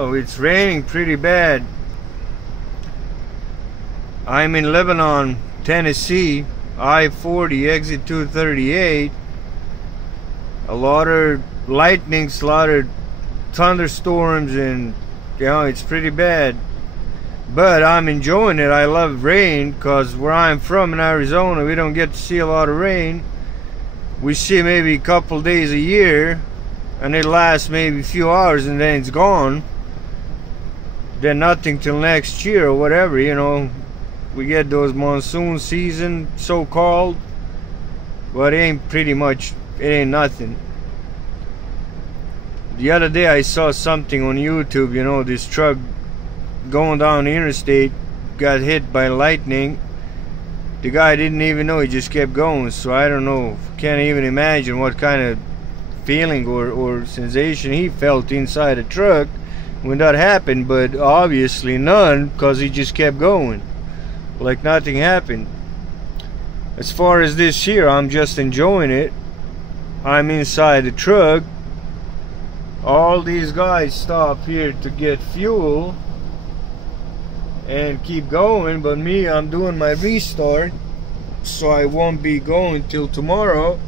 Oh, it's raining pretty bad. I'm in Lebanon, Tennessee, I-40, exit 238. A lot of lightnings, a lot of thunderstorms, and you know, it's pretty bad. But I'm enjoying it. I love rain, because where I'm from in Arizona, we don't get to see a lot of rain. We see maybe a couple days a year, and it lasts maybe a few hours and then it's gone. Then nothing till next year or whatever, you know. We get those monsoon season, so-called, but it ain't pretty much, it ain't nothing. The other day I saw something on YouTube, you know, this truck going down the interstate got hit by lightning. The guy didn't even know, he just kept going. So I don't know, can't even imagine what kind of feeling or sensation he felt inside the truck when that happened, but obviously none, because he just kept going like nothing happened. As far as this here, I'm just enjoying it. I'm inside the truck. All these guys stop here to get fuel and keep going, but me, I'm doing my restart, so I won't be going till tomorrow,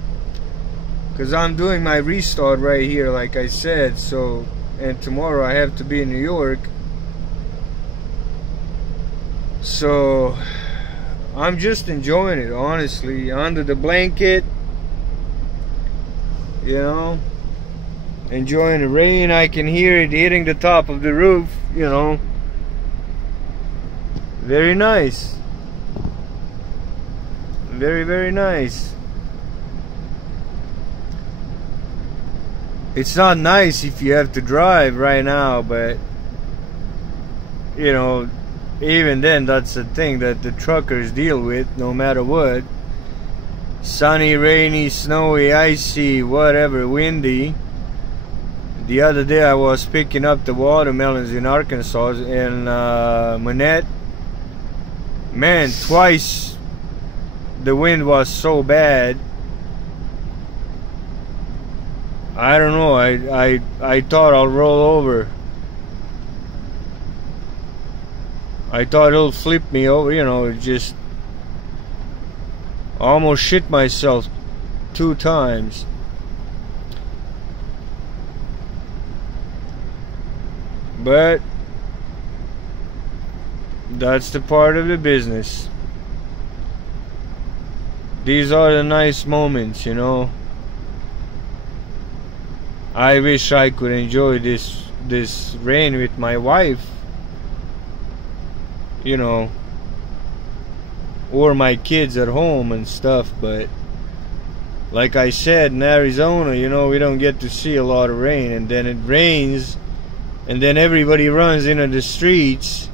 because I'm doing my restart right here, like I said. So, and tomorrow I have to be in New York. So I'm just enjoying it, honestly, under the blanket, you know, enjoying the rain. I can hear it hitting the top of the roof, you know. Very nice. Very, very nice. It's not nice if you have to drive right now, but you know, even then, that's the thing that the truckers deal with, no matter what. Sunny, rainy, snowy, icy, whatever, windy. The other day I was picking up the watermelons in Arkansas in Manette. Man, twice the wind was so bad. I don't know, I thought I'll roll over. I thought it'll flip me over, you know, just almost shit myself 2 times. But that's the part of the business. These are the nice moments, you know. I wish I could enjoy this rain with my wife, you know, or my kids at home and stuff, but like I said, in Arizona, you know, we don't get to see a lot of rain, and then it rains, and then everybody runs into the streets,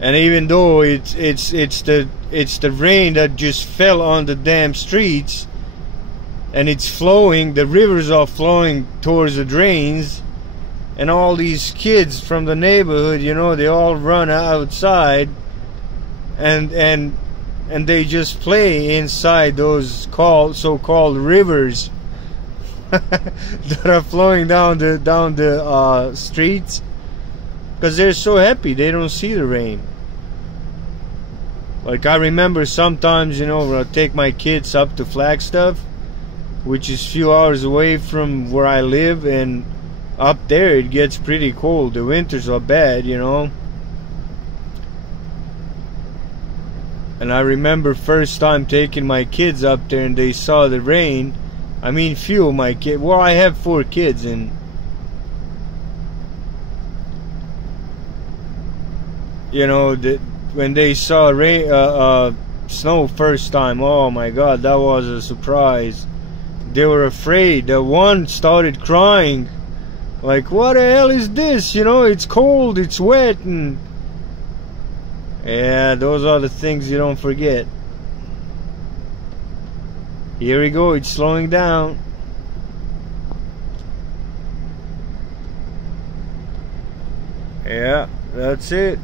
and even though it's the rain that just fell on the damn streets, and it's flowing, the rivers are flowing towards the drains, and all these kids from the neighborhood, you know, they all run outside and they just play inside those so-called rivers that are flowing down the streets, because they're so happy they don't see the rain. Like, I remember sometimes, you know, when I take my kids up to Flagstaff, which is a few hours away from where I live, and up there it gets pretty cold. The winters are bad, you know. And I remember first time taking my kids up there and they saw the rain. I mean, few of my kids. Well, I have 4 kids, and you know, when they saw rain, snow first time, oh my God, that was a surprise. They were afraid. The one started crying, like, what the hell is this? You know, it's cold, it's wet, and yeah, those are the things you don't forget. Here we go, it's slowing down. Yeah, that's it.